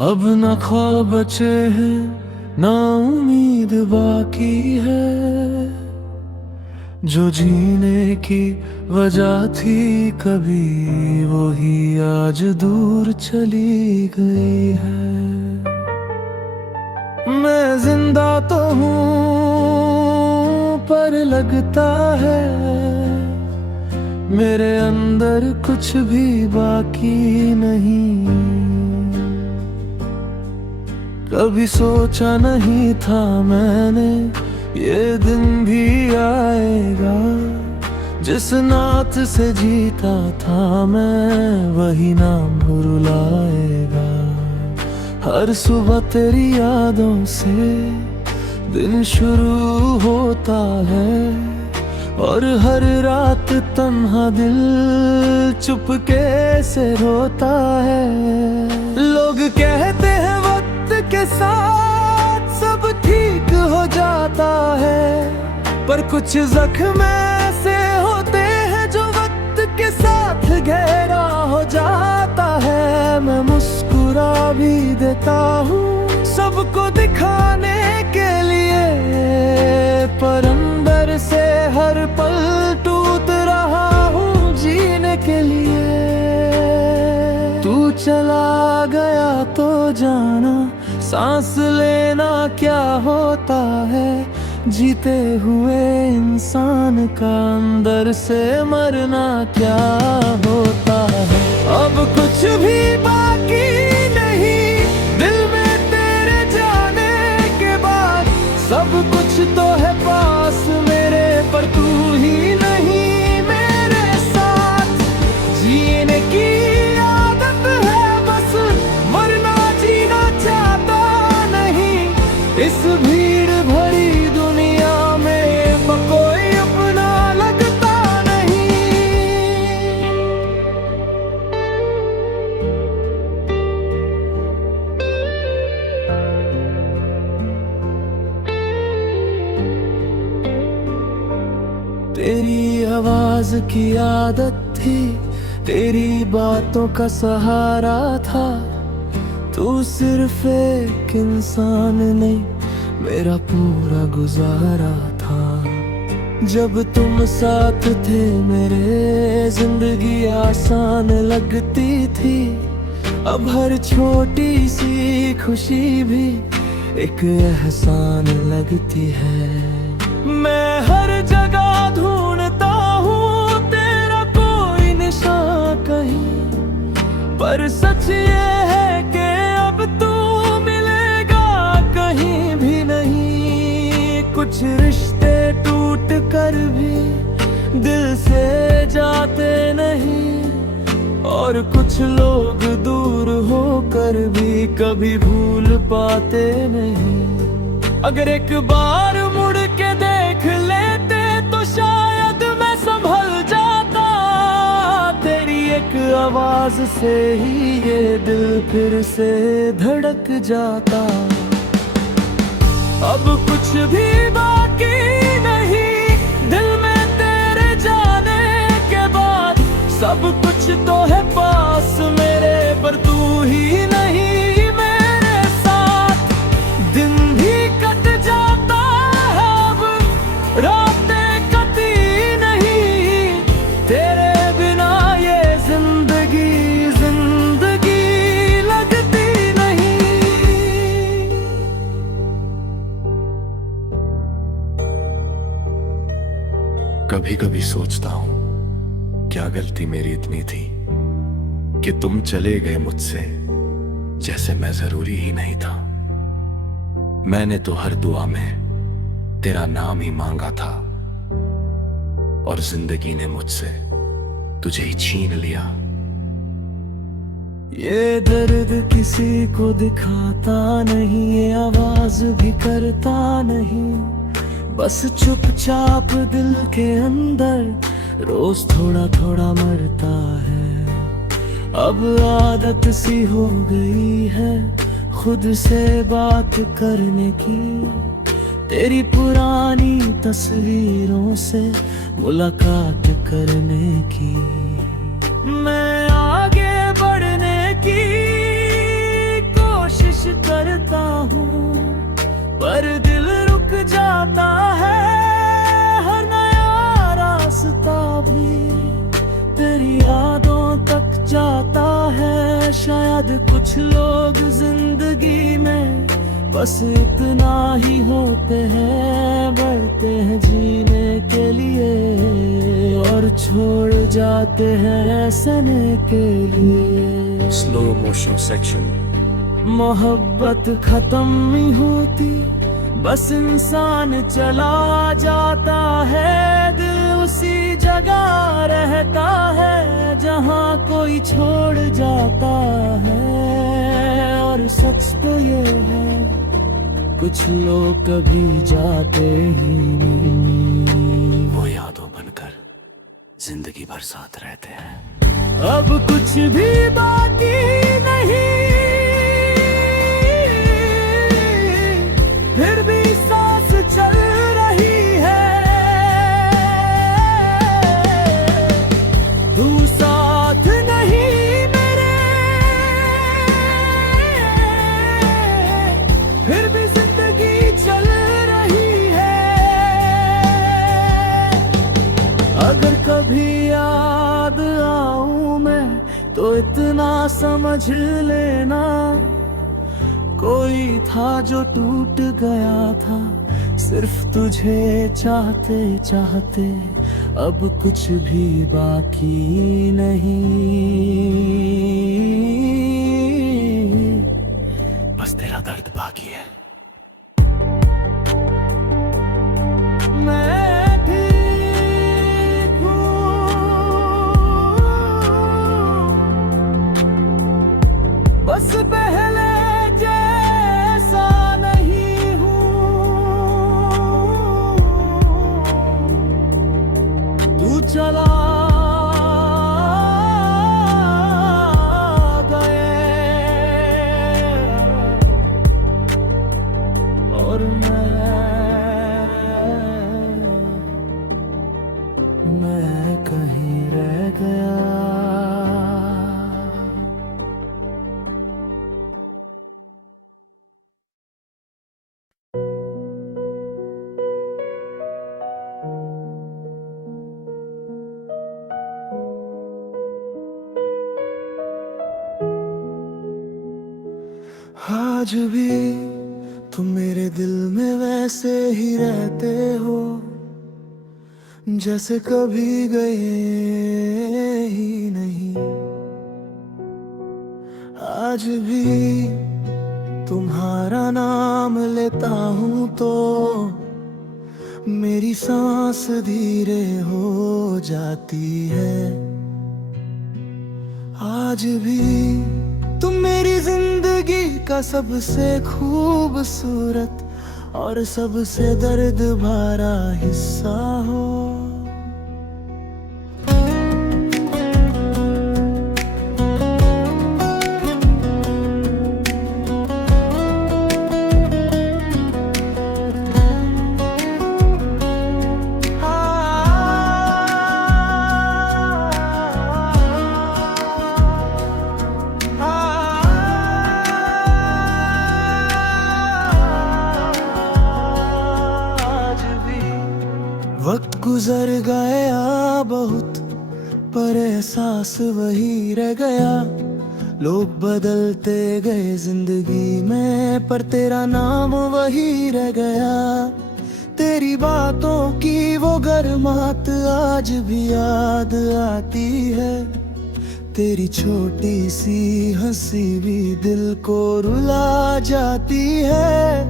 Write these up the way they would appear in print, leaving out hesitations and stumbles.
अब न ख्वाब बचे हैं ना उम्मीद बाकी है। जो जीने की वजह थी कभी वही आज दूर चली गई है। मैं जिंदा तो हूँ पर लगता है मेरे अंदर कुछ भी बाकी नहीं। कभी सोचा नहीं था मैंने ये दिन भी आएगा। जिस नात से जीता था मैं वही नाम रुलाएगा। हर सुबह तेरी यादों से दिन शुरू होता है और हर रात तन्हा दिल चुपके से रोता है। लोग कहते हैं वक्त के साथ सब ठीक हो जाता है, पर कुछ जख्म ऐसे होते हैं जो वक्त के साथ गहरा हो जाता है। मैं मुस्कुरा भी देता हूँ सबको दिखाने के लिए, पर अंदर से हर पल टूट रहा हूँ जीने के लिए। तू चला गया तो जाना सांस लेना क्या होता है। जीते हुए इंसान का अंदर से मरना क्या होता है। अब कुछ भी बाकी नहीं दिल में तेरे जाने के बाद। सब कुछ तो है पास मेरे पर तू ही नहीं मेरे साथ। जीने की आदत है बस वरना जीना चाहता नहीं। इस भीड़ भरी दुनिया में कोई अपना लगता नहीं। तेरी आवाज की आदत थी, तेरी बातों का सहारा था। तू सिर्फ एक इंसान नहीं मेरा पूरा गुजारा था। जब तुम साथ थे मेरे जिंदगी आसान लगती थी। अब हर छोटी सी खुशी भी एक एहसान लगती है। मैं हर जगह ढूंढता हूँ तेरा कोई निशान कहीं, पर सच ये है कि अब तू मिलेगा कहीं भी नहीं। कुछ रिश्ते टूट कर भी दिल से जाते नहीं, और कुछ लोग दूर होकर भी कभी भूल पाते नहीं। अगर एक बार मुड़ के देख लेते तो शायद मैं संभल जाता। तेरी एक आवाज से ही ये दिल फिर से धड़क जाता। अब कुछ भी बाकी नहीं दिल में तेरे जाने के बाद। सब कुछ तो है पास मेरे पर तू ही नहीं मेरे साथ। दिन भी कट जाता है अब रातें कटी नहीं। तेरे बिना ये जिंदगी जिंदगी लगती नहीं। कभी कभी सोचता हूँ क्या गलती मेरी इतनी थी कि तुम चले गए मुझसे जैसे मैं जरूरी ही नहीं था। मैंने तो हर दुआ में तेरा नाम ही मांगा था, और जिंदगी ने मुझसे तुझे ही छीन लिया। ये दर्द किसी को दिखाता नहीं, ये आवाज भी करता नहीं। बस चुपचाप दिल के अंदर रोज थोड़ा थोड़ा मरता है। अब आदत सी हो गई है खुद से बात करने की। तेरी पुरानी तस्वीरों से मुलाकात करने की। मैं आगे बढ़ने की कोशिश शायद कुछ लोग जिंदगी में बस इतना ही होते हैं, बढ़ते हैं जीने के लिए और छोड़ जाते हैं सहने के लिए। Slow motion section. मोहब्बत खत्म नहीं होती, बस इंसान चला जाता है, दिल उसी जगह रहता है जहाँ कोई छोड़ जाता है। और सच तो ये है कुछ लोग कभी जाते ही नहीं, वो यादों बनकर जिंदगी भर साथ रहते हैं। अब कुछ भी बाकी नहीं, फिर भी सांस चल रही है। तू साथ नहीं मेरे, फिर भी जिंदगी चल रही है। अगर कभी याद आऊं मैं तो इतना समझ लेना, कोई था जो टूट गया था सिर्फ तुझे चाहते चाहते। अब कुछ भी बाकी नहीं, बस तेरा दर्द बाकी है। मैं ठीक हूँ, बस पहले जैसा नहीं हूँ। तू चला गए और मैं कहीं रह गया। आज भी तुम मेरे दिल में वैसे ही रहते हो जैसे कभी गए ही नहीं। आज भी तुम्हारा नाम लेता हूँ तो मेरी सांस धीरे हो जाती है। आज भी तुम मेरी जिंदगी का सबसे खूबसूरत और सबसे दर्द भरा हिस्सा हो। वक्त गुजर गया बहुत पर एहसास वही रह गया। लोग बदलते गए जिंदगी में पर तेरा नाम वही रह गया। तेरी बातों की वो गर्माहट आज भी याद आती है। तेरी छोटी सी हंसी भी दिल को रुला जाती है।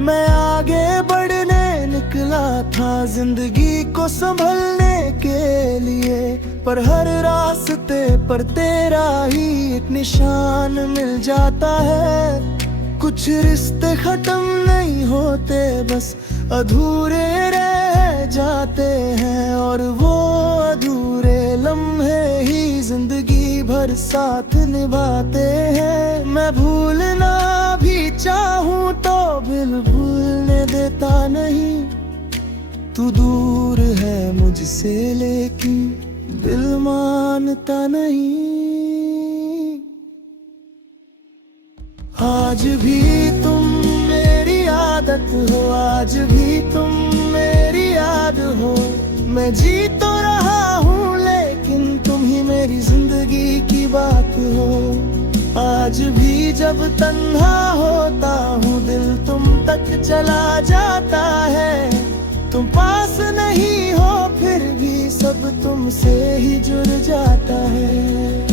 मैं आगे बढ़ने निकला था जिंदगी को संभलने के लिए, पर हर रास्ते पर तेरा ही एक निशान मिल जाता है। कुछ रिश्ते खत्म नहीं होते बस अधूरे रह जाते हैं, और वो अधूरे लम्हे ही जिंदगी भर साथ निभाते हैं। मैं भूलना भी चाहूँ तो दिल भूलने देता नहीं। तू दूर है मुझसे लेकिन दिल मानता नहीं। आज भी तुम मेरी आदत हो, आज भी तुम मेरी याद हो। मैं जी तो रहा हूँ लेकिन तुम ही मेरी जिंदगी की बात हो। आज भी जब तन्हा होता हूँ दिल तुम तक चला जाता है। तुम पास नहीं हो फिर भी सब तुमसे ही जुड़ जाता है।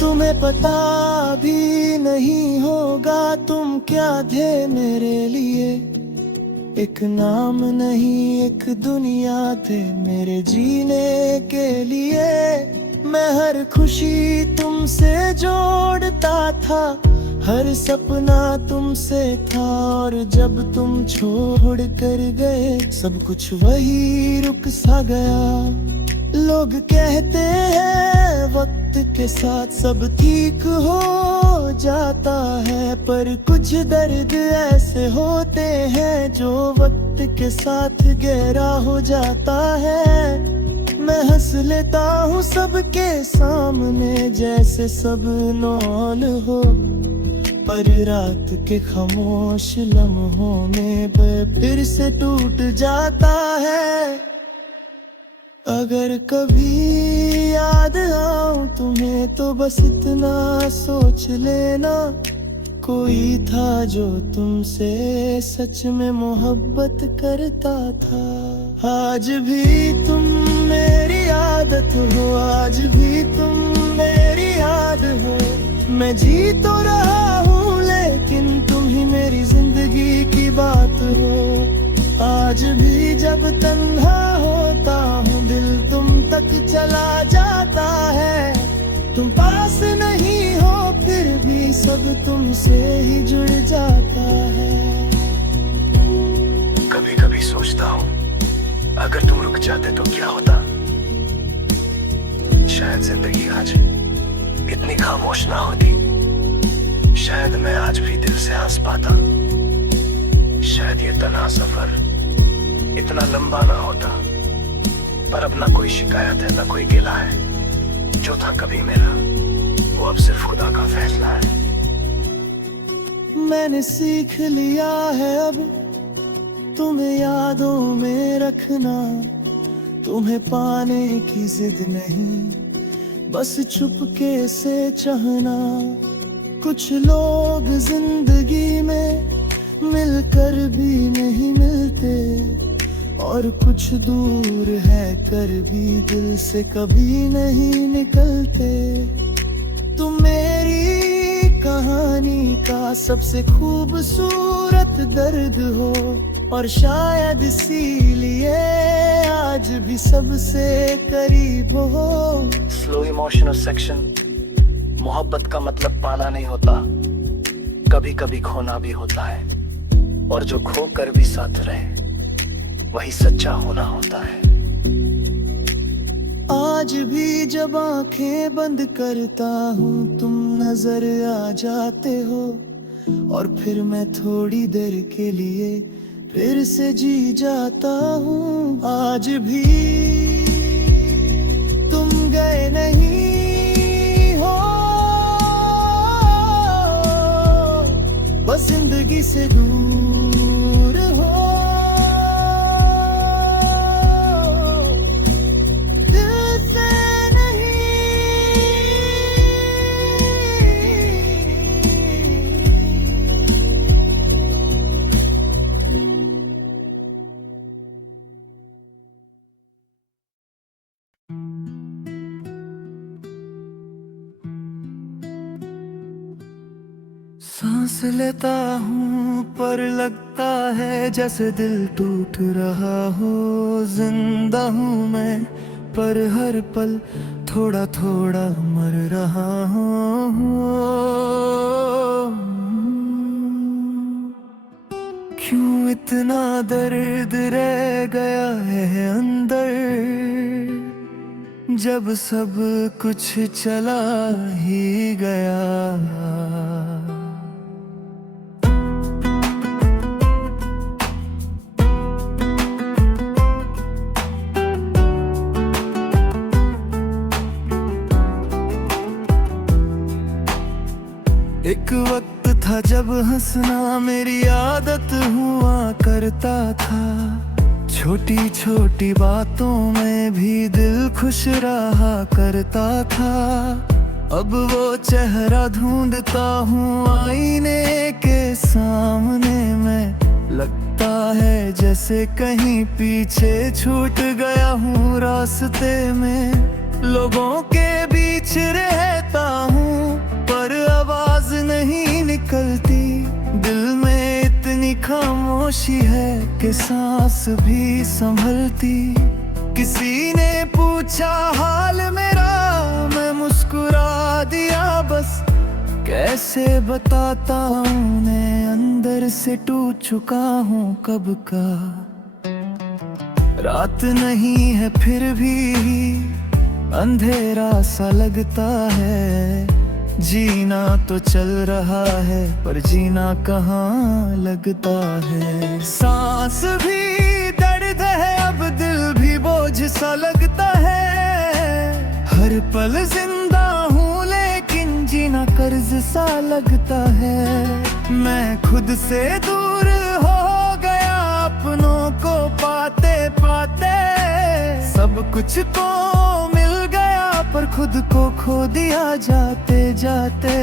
तुम्हें पता भी नहीं होगा तुम क्या थे मेरे लिए। एक नाम नहीं एक दुनिया थे मेरे जीने के लिए। मैं हर खुशी तुमसे जोड़ता था, हर सपना तुमसे था। और जब तुम छोड़ कर गए सब कुछ वही रुक सा गया। लोग कहते हैं वक्त के साथ सब ठीक हो जाता है, पर कुछ दर्द ऐसे होते हैं जो वक्त के साथ गहरा हो जाता है। मैं हंस लेता हूँ सबके सामने जैसे सब नॉल हो, पर रात के खामोश लम्हों में फिर से टूट जाता है। अगर कभी याद आऊं तुम्हें तो बस इतना सोच लेना, कोई था जो तुमसे सच में मोहब्बत करता था। आज भी तुम मेरी आदत हो, आज भी तुम मेरी याद हो। मैं जी तो रहा हूँ लेकिन तुम ही मेरी जिंदगी की बात हो। आज भी जब तन्हा होता हूँ दिल तुम तक चला जाता है। तुम पास नहीं हो फिर भी सब तुमसे ही जुड़ जाता है। कभी कभी सोचता हूँ अगर तुम रुक जाते तो क्या होता। शायद जिंदगी आज इतनी खामोश ना होती। शायद मैं आज भी दिल से हंस पाता। शायद ये तन्हा सफर इतना लंबा ना होता। पर अब ना कोई शिकायत है ना कोई गिला है। जो था कभी मेरा वो अब सिर्फ खुदा का फैसला है। मैंने सीख लिया है अब तुम्हें यादों में रखना। तुम्हें पाने की जिद नहीं बस चुपके से चाहना। कुछ लोग जिंदगी में मिलकर भी नहीं मिलते, और कुछ दूर है कर भी दिल से कभी नहीं निकलते। तुम मेरी कहानी का सबसे खूबसूरत दर्द हो, और शायद इसीलिए आज भी सबसे करीब हो। Slow emotional section. मोहब्बत का मतलब पाना नहीं होता, कभी कभी खोना भी होता है। और जो खो कर भी साथ रहे वही सच्चा होना होता है। आज भी जब आंखें बंद करता हूँ तुम नजर आ जाते हो, और फिर मैं थोड़ी देर के लिए फिर से जी जाता हूँ। आज भी तुम गए नहीं हो, बस जिंदगी से दूर हो। सांस लेता हूँ पर लगता है जैसे दिल टूट रहा हो। जिंदा हूँ मैं पर हर पल थोड़ा थोड़ा मर रहा हूँ। क्यों इतना दर्द रह गया है अंदर, जब सब कुछ चला ही गया। एक वक्त था जब हंसना मेरी आदत हुआ करता था। छोटी छोटी बातों में भी दिल खुश रहा करता था। अब वो चेहरा ढूंढता हूँ आईने के सामने में। लगता है जैसे कहीं पीछे छूट गया हूँ रास्ते में। लोगों के बीच रहता हूँ पर आवाज नहीं निकलती। दिल में इतनी खामोशी है कि सांस भी संभलती। किसी ने पूछा हाल मेरा, मैं मुस्कुरा दिया बस। कैसे बताता हूँ मैं अंदर से टूट चुका हूँ कब का। रात नहीं है फिर भी अंधेरा सा लगता है। जीना तो चल रहा है पर जीना कहाँ लगता है। सांस भी दर्द है अब दिल भी बोझ सा लगता है। हर पल जिंदा हूँ लेकिन जीना कर्ज सा लगता है। मैं खुद से दूर हो गया अपनों को पाते पाते। सब कुछ तो मिल गया पर खुद को खो दिया जाते जाते।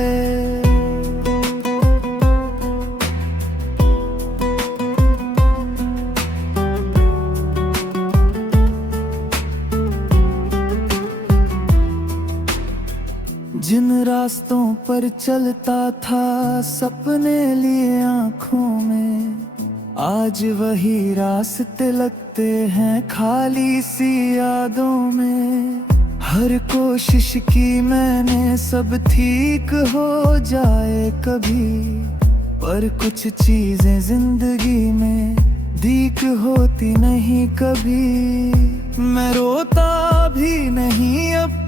जिन रास्तों पर चलता था सपने लिए आँखों में, आज वही रास्ते लगते हैं खाली सी यादों में। हर कोशिश की मैंने सब ठीक हो जाए कभी, पर कुछ चीजें जिंदगी में ठीक होती नहीं कभी। मैं रोता भी नहीं अब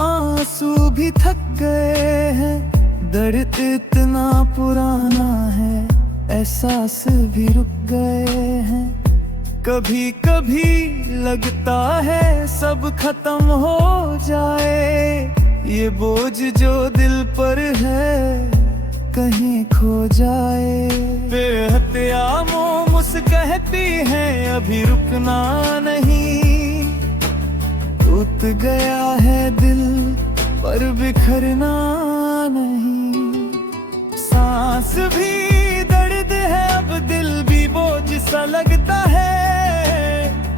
आंसू भी थक गए हैं। दर्द इतना पुराना है एहसास भी रुक गए हैं। कभी कभी लगता है सब खत्म हो जाए। ये बोझ जो दिल पर है कहीं खो जाए। बेहतियामों मुस्कहती है अभी रुकना नहीं। टूट गया है दिल पर बिखरना नहीं। सांस भी दर्द है अब दिल भी बोझ सा लगता है।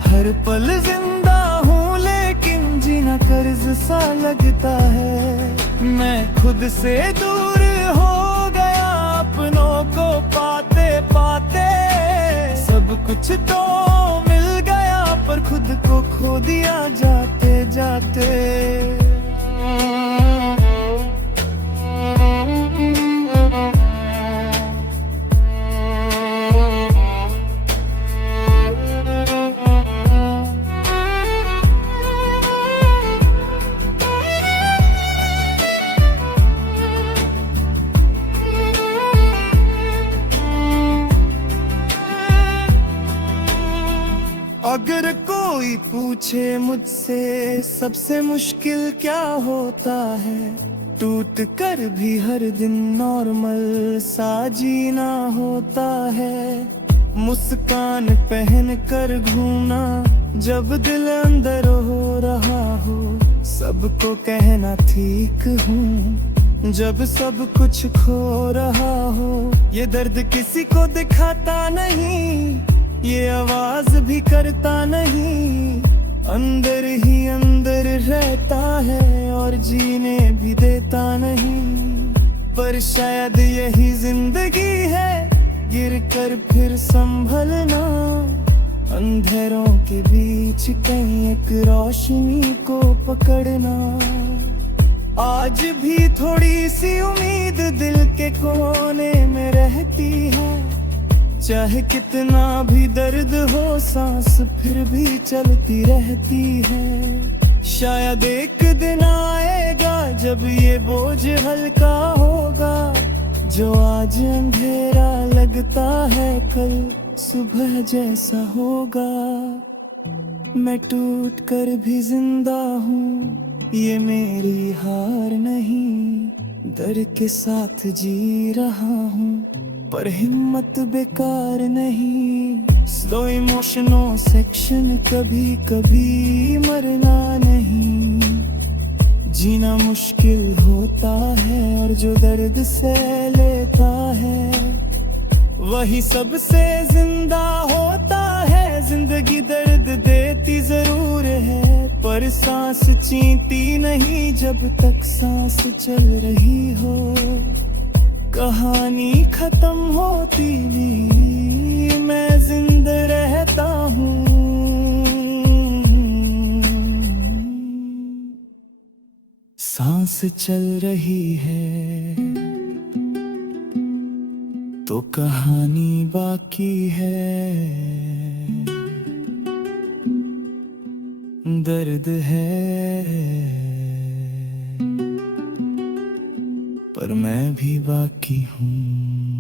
हर पल जिंदा हूँ लेकिन जीना कर्ज सा लगता है। मैं खुद से दूर हो गया अपनों को पाते पाते। सब कुछ तो मिल गया पर खुद को खो दिया जाते जाते। अगर कोई पूछे मुझसे सबसे मुश्किल क्या होता है, टूट कर भी हर दिन नॉर्मल सा जीना होता है। मुस्कान पहन कर घूमना जब दिल अंदर हो रहा हो। सबको कहना ठीक हूँ जब सब कुछ खो रहा हो। ये दर्द किसी को दिखाता नहीं, ये आवाज भी करता नहीं। अंदर ही अंदर रहता है और जीने भी देता नहीं। पर शायद यही जिंदगी है, गिर कर फिर संभलना। अंधेरों के बीच कहीं एक रोशनी को पकड़ना। आज भी थोड़ी सी उम्मीद दिल के कोने में रहती है। चाहे कितना भी दर्द हो सांस फिर भी चलती रहती है। शायद एक दिन आएगा जब ये बोझ हल्का होगा। जो आज अंधेरा लगता है कल सुबह जैसा होगा। मैं टूट कर भी जिंदा हूँ, ये मेरी हार नहीं। डर के साथ जी रहा हूँ पर हिम्मत बेकार नहीं। स्लो इमोशनों सेक्शन कभी कभी मरना नहीं। जीना मुश्किल होता है और जो दर्द से लेता है वही सबसे जिंदा होता है। जिंदगी दर्द देती जरूर है पर सांस चींती नहीं जब तक सांस चल रही हो। कहानी खत्म होती भी मैं जिंदा रहता हूँ। सांस चल रही है तो कहानी बाकी है। दर्द है पर मैं भी बाकी हूँ।